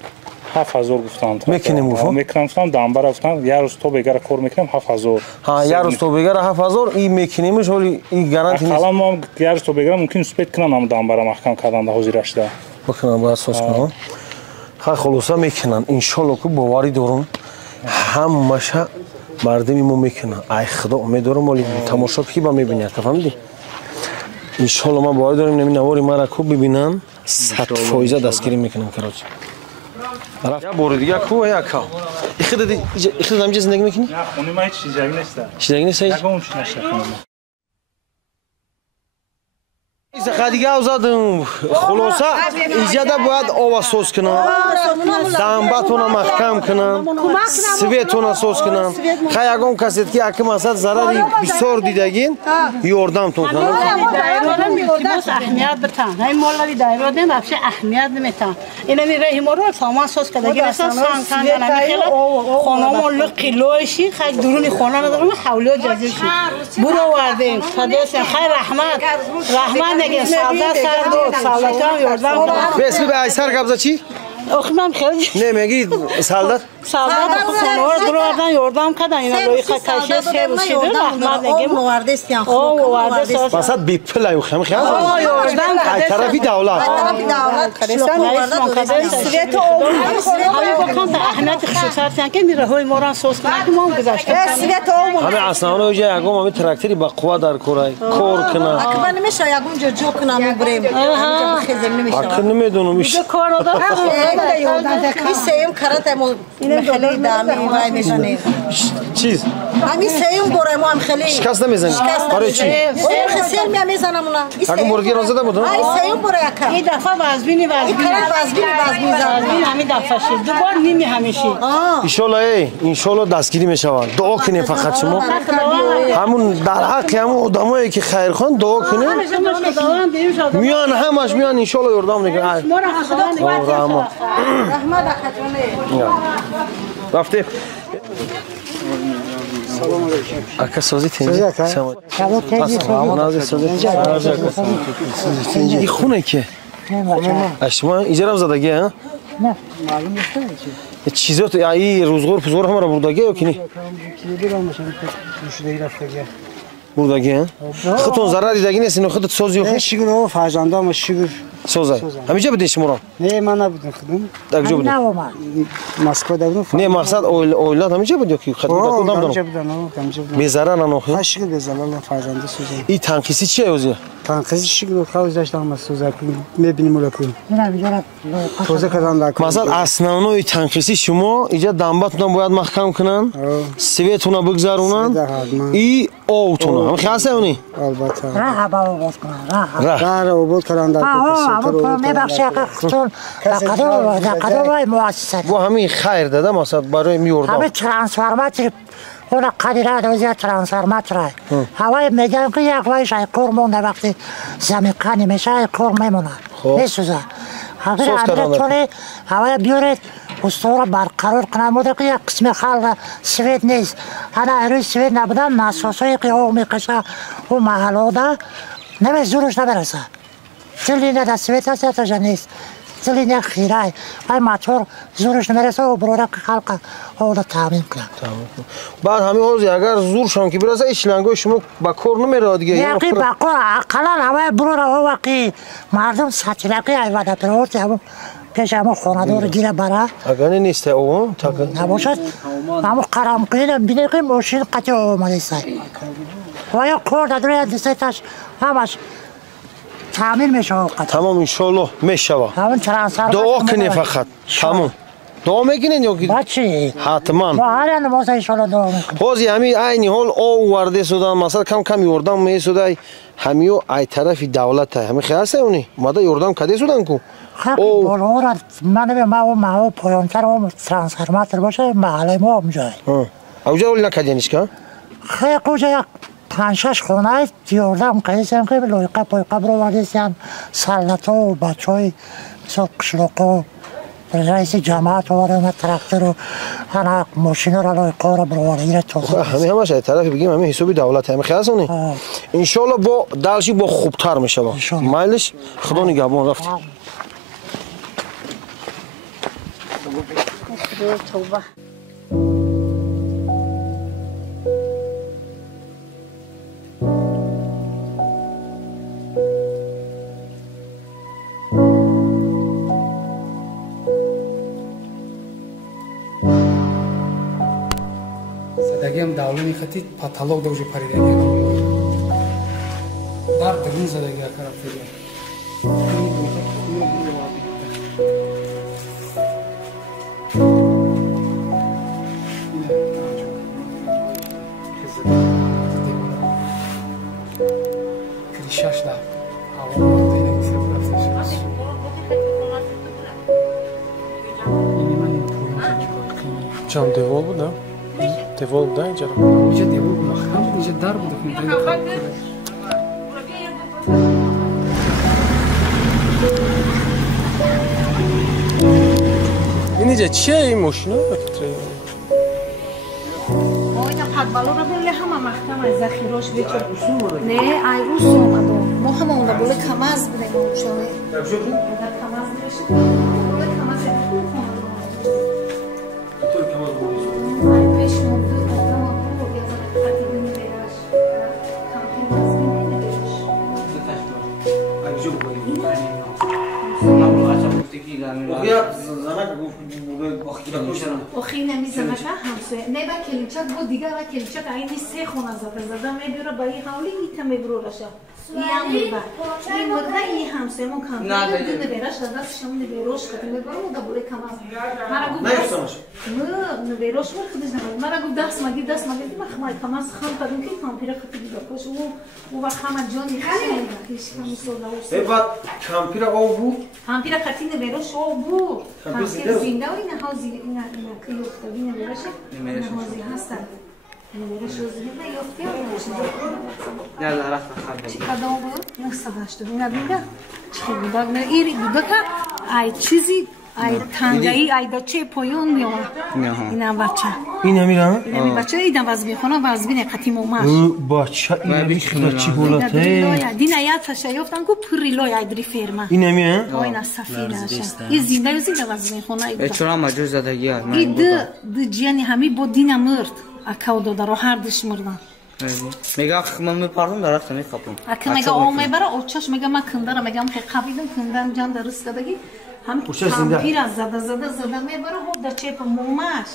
7000 гуфтам мекунем гуфтам гуфтам дамбара гуфтам як рӯз то бегара кор мекунем 7000 як рӯз то бегара 7000 и мекунемш ҳоли и гаранти нест калам мо як рӯз то бегара мумкин успет кунам ам дамбара маҳкам карданда ҳозира шуда бакунам ба асос кунам ха холоса мекунан иншоалло ку боварӣ дорум ҳамаша мардими мо мекунан ай худо умеддорам оли тамошо ки ба мебини ака фаҳмидӣ иншоалло ма боварӣ дорем нами навори мара ку бибинан 100% дастгирӣ мекунам карочи я бори дига ку яка ихидад ҳамҷа зиндагӣ мекунӣ на хони ма ҳеҷ чизаги неста чизаги неста ягон шинашта Хадига авзадым хулоса иҷада бояд ова соз кунам дамбатона маҳкам кунам светона соз кунам ха ягон касед ки аки масад зарари бисёр дидагин ёрдамтон кунам аҳамият битан ҳай молави дайродем вообще аҳамият наметан инами раҳи моро саман соз кардаги масад сан намехела хонамон луқи лоиши хай дуруни хона надорам ҳавлиё ҷазир шид буровардем садосем хай раҳмат солдат сардод солдатам ёрдам кардам бес би айсар габза чи охмам хеле не меги солдат хонавар буровардан ёрдам кардан ина лоиқа кашия се рӯз шиду раҳмат мегем овардестиан масад бипулай ухам хиаз ёрдам ай тарафи давлат свето ҳами боканта аҳамияти хусусиятиян ки мираҳои моран соз кунад ки мон гузашта свето ҳами аслан оҷа ягон ҳами трактори ба қувва дар корай кор кунад акба немеша ягон ҷо ҷо кунам мебурем хезем немеша ак намедонам иш сеюм каратамо хеле дами вай мешанем чиз ҳами сеюм борамо ҳам хеле шикаст намезани барои чи хесел мя мезанам уна ак бурги розада буд ай сеюм бора яка ин дафа вазбини ҳами дафа шид дубор ними ҳамиши иншоалло дастгирӣ мешавад дуо кунем фақат шумо ҳамун дар ҳаққи ҳамун одамое ки хайрхон дуо кунем миён ҳамаш миён иншоалло ёрдам мекунад рафте ака сози тенҷи ин хуне ки шумо иҷарам задаги чизот и рӯзгор пузгор ҳамаро бурдаги ё ки не Buradaki ha? Xıton zarar idagi nesin? Xıt söz yok. Ne şükür o fazanda ama şükür. Sozay. Hamice bidin şimuran. Ne mana budun xıdım? Dagjo bidin. Moskvada budun. Ne maksat oylat hamice bidin ki? Xıt budun dam dam. Hamice budun. Bezaran anoxi. Ha şükür bezaran fazanda sözü. İ tankisi çiye ozi? Tankisi şükür o kavuzlaşlanmaz sözü. Ne bilim ola koyun. Toza kazandı. Masal asnavno i tankisi şumo ija dambatdan boyad mahkam kınan. Svetuna bigzarunan. İ ovtuna. Ham khase oni. Albatta. Raha baba bozkuna. Raha. Raha o bol karandak. Bu hami xayr dada masal baroy mi yordam. Hami transformatör ona kadira doziya transformatör. Havay megan ki yak vay shay kormon da vakti zamekani meşay kormemona. Ne söze? Haber amire tole havay biyoret ustora barqaror qinamoda ki yak qismi xalqa svet neyiz. Ana eri svet nabdan nasosoy ki o mikasha o mahaloda neme zuruş naberasa. Celine da sveta seta janis. Celine khiray. Ay motor zuruş naberasa o brora halqa orada tamin kıla. Tamam. Bad hami ozi agar zur shon ki biraz işlango şumu bakor numerad ge. Ya ki bakor qalan hava brora o vaqi mardum saçlaqi ayvada perorti ham peşama xonador gire bara. Agane niste o takın. Ne boşat. Ama karam kıyla binekim moşin qati o malisay. Vaya korda duraya disetaş hamaş tamir meşo qati. Tamam inşallah meşava. Tamam transfer. Dua kine fakat. Tamam. Devam ekinin yok ki. Bachi. Hatman. Hala ne olsa inşallah devam ekin. Hozi hami aynı hol o vardı sudan masal kam yordam me suday hamiyo ay tarafı devlet hay. Hami khase oni. Mada yordam kade sudan ku. O bolora mane ma o poyontar o transformator باشه محله ما اونجا. اونجا ولی نکردینش که؟ خیلی کجا پنجش خونه دیوردم قیسم که لویقه پایقه برو وردیسیم سلطه و بچه های قشلوقه رئیس جماعت وارد ترکتر و هنه ماشین رو لویقه رو برو وردیره توزه همش از طرف بگیم همه حسابی دولت همه خیلی هستونی انشالله با دلشی با خوبتر میشه با مایلش خدا نگهبان رفتی توبه زدگی هم دولانی خطی پاتالوگ دوجی پریدگی در درون زدگی کرد فیلم Şaşlar. Hava değil mi? Can devol bu da. Devol da canım. Hoca devol bu. Ham hoca dar bu da. İnice çiğ moşuna bakıtırıyor. حدبالو بله همه مختم از ذخیراش بیچاره نه ای روز اومد ما هم اون بوله کماز بدیم اون شوه در کماز میشه بوله کماز تو کماز بودی ای پیش مود ما رو بیا خاطر میبراش کامپین باز میبراش اگه بودی ما رو اصلا گفتی کی زمین بیا زنک گفت اخی نمیزنه که همسایه نه با کلیچک بود دیگه با کلیچک اینی سه خونه زده میبره با این حالی ایتا میبره راشه این میبره این مرده این همسایه من کام دیده نبیرش دست شما نبیروش خطی میبره و دبوله کماز مرا گفت نه نبیروش ور خودش نبیره مرا گفت دست مگی دیما خمای کماز خم کردیم که کامپیره خطی بیده کش او وقت خمه جانی خیلی کش کمی سولا و سولا بعد کامپیره آو بود؟ کامپیره خطی نبیروش آو بود کامپیره زنده و این هاوزی اینا که یفته بینه بیرشه این هاوزی هستن نمیرش روزی نه یفته یا نه نه رفت خرده چی کدام بود؟ نه سباشته اینا بینه چی بود؟ نه ایری بوده که ای چیزی ای تنگایی ای دچه پایون میومد اینا بچه این همیرا؟ این بچه اینا وزبی خونه وزبی قتیم اومد بچه اینا بیخ چی بولته دین آیات شایفتن کو پریلوی ای دری فرما این همیه؟ اینا سفینه این زنده وزبی خونه ای چرا مجوز زدگی ای د جیانی همی بود دین مرد اکاو داده رو هر دش مردن میگم من میپردم درست میخوام میگم او میبره اوچش میگم من کندارم میگم که قبیدم کندارم جان درست کردگی هم کامپیر از زده میبره خب در چپ موماش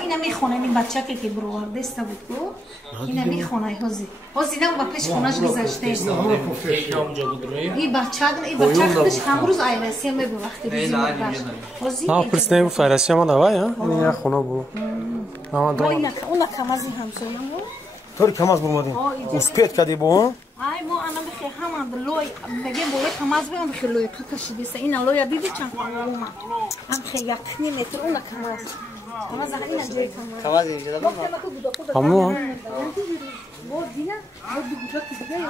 اینا میخونه این بچه که برآورده است بود اینا میخونه هازی دم با پیش خونش گذاشته است این بچه خودش همروز ایرسی هم به وقتی بیزی بود ها پرسنه بو فارسی ما دوای ها این خونه بو ما دو اون کمازی همسایه طوری کماز برمادیم اسپیت کردی بو ای ما انا بخی همان لوی میگم بوی کماز بگم بخی لوی کشیدی سه اینا لوی دیدی چند قوما هم خی یقینی متر اون کماز اینا جوی کماز اینجا دارم همو بو دینا بو دیگه دیگه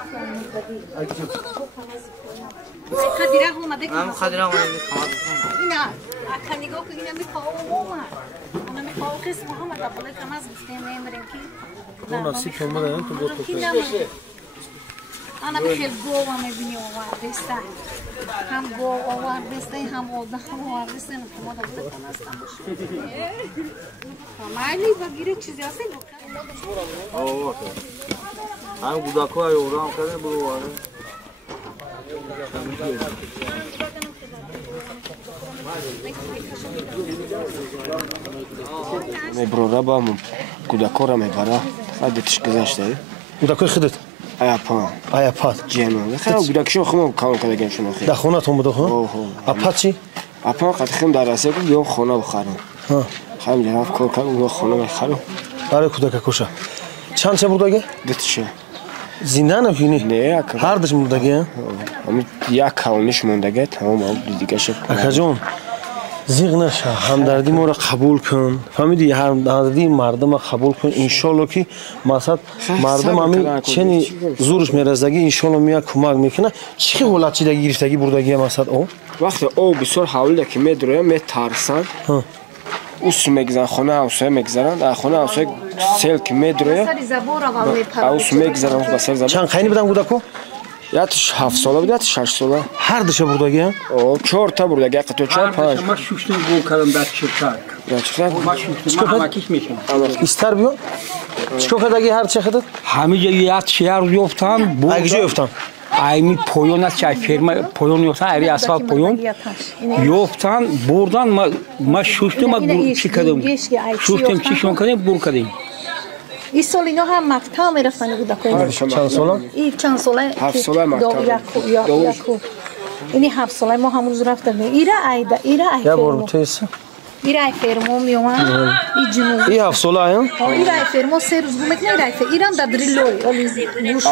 خدیره هم اومده من خدیره اومده کماز اینا اکنیگو که اینا میخوام انا میخوام قسم محمد عبدالله کماز گفتیم نمیریم کی اون نفسی که اومده تو بود انا بخیر گوه میبینی آوردسته هم گوه آوردسته هم آده هم آوردسته نکمه دا بوده کنستم معنی بگیره چیزی هستی هم گوداکو های اورا هم کنه برو واره میبروره با هم گوداکو را میبره خودتش گذاشته گوداکوی خودت آیاپاد جنون خیلی گوداکشو خودم کار کردم شما خیلی در خونه تون بوده خو آپاد چی آپاد قد خیم در راسته که بیام خونه بخرم خیلی جناب کار کردم بیام خونه میخرم برای کودک کوشا چند چه بردگی دتشه زنده نمیکنی نه هر دش بردگی همین یک کالنش موندگی تمام دیگه شد اکا جون زیغ نشه همدردی ما را قبول کن فهمیدی همدردی مردم را قبول کن انشالله که مثلا مردم همین چنین زورش میرزدگی انشالله میاد کمک میکنه چی ولات چی دیگه گرفتگی بردگی مثلا او وقتی او بسیار حوالی که میدروه میترسن اوس میگذارن خونه اوسه میگذارن در خونه اوسه سیل که میدروه اوس میگذارن بسر زبان چند خیلی بدم گوداکو یاتش 7 ساله بود یاتش 6 ساله هر دشه بردگی او 4 تا بردگی قطعه 4 5 ما شوشتم گول کردم در چرتک یا چرا ما شوشتم ما همکیش میشم استر بیو چیکار کردگی هر چه خدت همه جا یات شهر یافتم اگه یافتم айми поён аст чай ферма поён ёфтан айри асфалт поён ёфтан бурдан ма шуштим ма чӣ кардем шуштем чӣ шон кардем бур кардем این سال اینا هم مکتب میرفتن گوداکو چند ساله؟ این چند ساله 7 ساله مکتب اینی 7 ساله ما همون روز رفتیم ایرا ایدا یا برو تیس ایرای فرمو میومد این جنوب این 7 ساله ایم ایرای فرمو 3 روز گمکنه ایرای ایران در دریلوی ولی گوش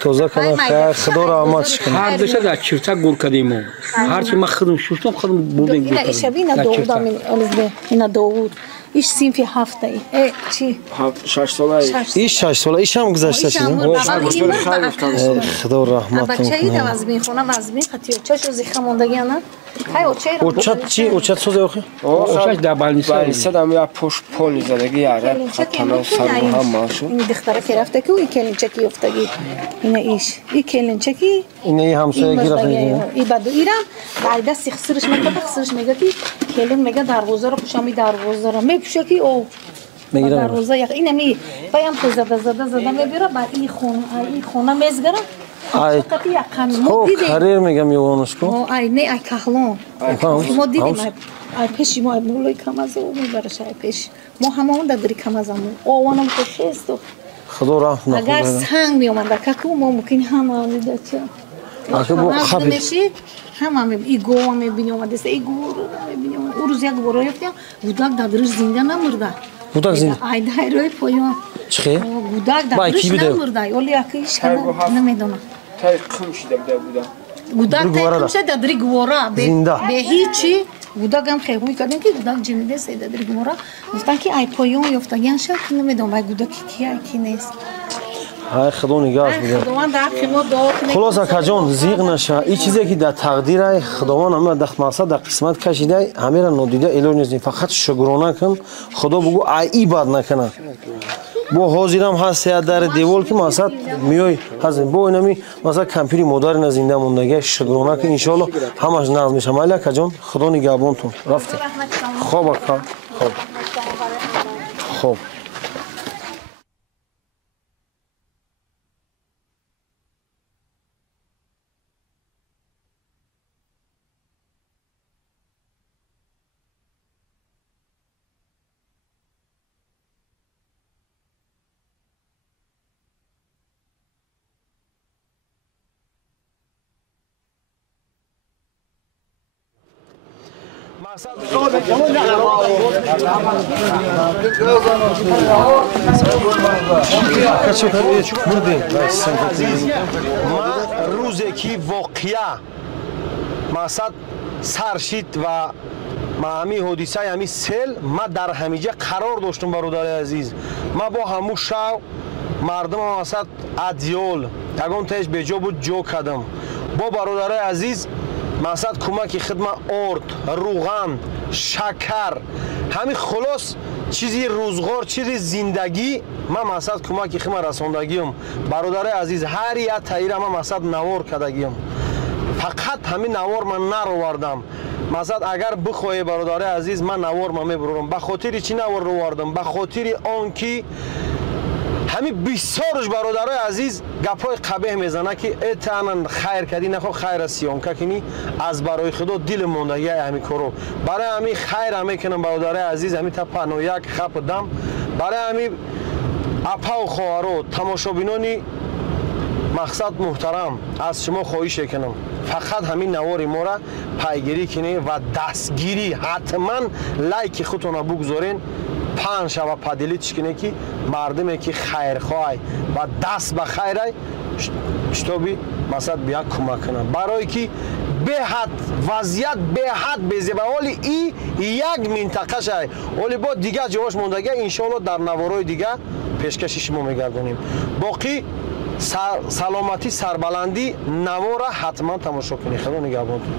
توزه کنه خدا را آمدش کنه هر دشه در چرتک گور کردیم هر چی ما خودم شوشتم خودم بردیم گور کردیم اینا داوود اینا داوود ایش سینفی هفته ای چی 6 ساله ایش 6 ساله ایش هم گذشته شده خدا رحمت کنه بچه ای دواز میخونه وزمی خطی چش روزی خموندگی نه های اوچت چی اوچت سوزه اوخی اوچت در بالنیسه دم یا پشت پل زدگی یاره خطانا سر هم ماشو این دختره که رفته که این کلینچکی افتگی این ایش این کلینچکی این همسایه گرفته این بعد ایران بعد سخسرش میگه خسرش میگه که کلین میگه دروازه رو پوشامی دروازه رو میپوشه که او دروازه یک این می بایم که زده میبره بعد این خونه میزگره ای کریر میگم یوانش کو ای نه ای کهلون ما دیدیم ای پیش ما مولای کمازه او میبرش ای پیش ما همون دادری کمازمون اوانم که خست خدا رحم نکنه اگر سنگ میومد که ما ممکن همه میداچه اگه بو خبر همه ای گوه میبینی اومده است ای گوه میبینی اون روز یک گوه یافتیم گوداک دادرش زنده نمرده گوداک زنده ای دایروی پایان چی گوداک دادرش نمرده ولی اکیش کنه نمیدونم تای کم شده بوده گوداک تای کم شده دادری گوره به هیچی گوداک هم خیلی میکردن که گوداک جنیده است دادری گوره گفتن که ای پایان یافتگیان شد نمیدونم ای گوداک کیه کی نیست های خدا نگاه می‌کنه. خلاص کجان زیغ نشه. این چیزی که در تقدیر خداوند همه دست مقصد در قسمت کشیده همه را نادیده اعلام نیست. فقط شکرانه کن خدا بگو ای بد نکنه. با حاضرم هست در دیوال که مثلا میای هستیم با اینمی مثلا کمپیری مادر زنده موندگی شکرانه که ان شاء الله همش ناز میشه. مالا کجان خدا نگهبانتون رفته. خوب خوب. روزی که واقعا مقصد سرشید و ما همی حادثه همی سیل ما در همیجه قرار داشتم برادر عزیز ما با همو شو مردم مقصد ادیال یگان تایش به جا بود جو کردم با برادر عزیز مقصد کمکی خدمت ارد روغن شکر همین خلاص چیزی روزگار چیزی زندگی من مقصد کمکی خدمت رساندگیم برادر عزیز هر یک تایر من مقصد نوار کردگیم فقط همین نوار من نروردم مقصد اگر بخوای برادر عزیز من نوار من میبرم به خاطر چی نوار رو وردم به خاطر آن که همین بسیارش برادر عزیز گپای قبیح میزنه که اتانا خیر کردی نخو خیر سیان که از برای خدا دل موندگی همین کارو برای همین خیر هم میکنم برادر عزیز همین تا پنو یک خپ دم برای همین اپا و خواهرو تماشابینانی مقصد محترم از شما خواهش کنم فقط همین نوار ما را پیگیری کنین و دستگیری حتما لایک خودتون بگذارین پنج و پدیلی چکنه که مردمی که خیرخواه و دست به خیره شتابی مثلا بیا کمک کنم برای که به حد وضعیت به حد بزه و حالی این یک منطقه شای حالی با دیگه جواش موندگه انشاءالله در نوارای دیگه پیشکشی شما میگردونیم باقی سلامتی سربلندی نوارا حتما تماشا کنید خدا نگهبانتون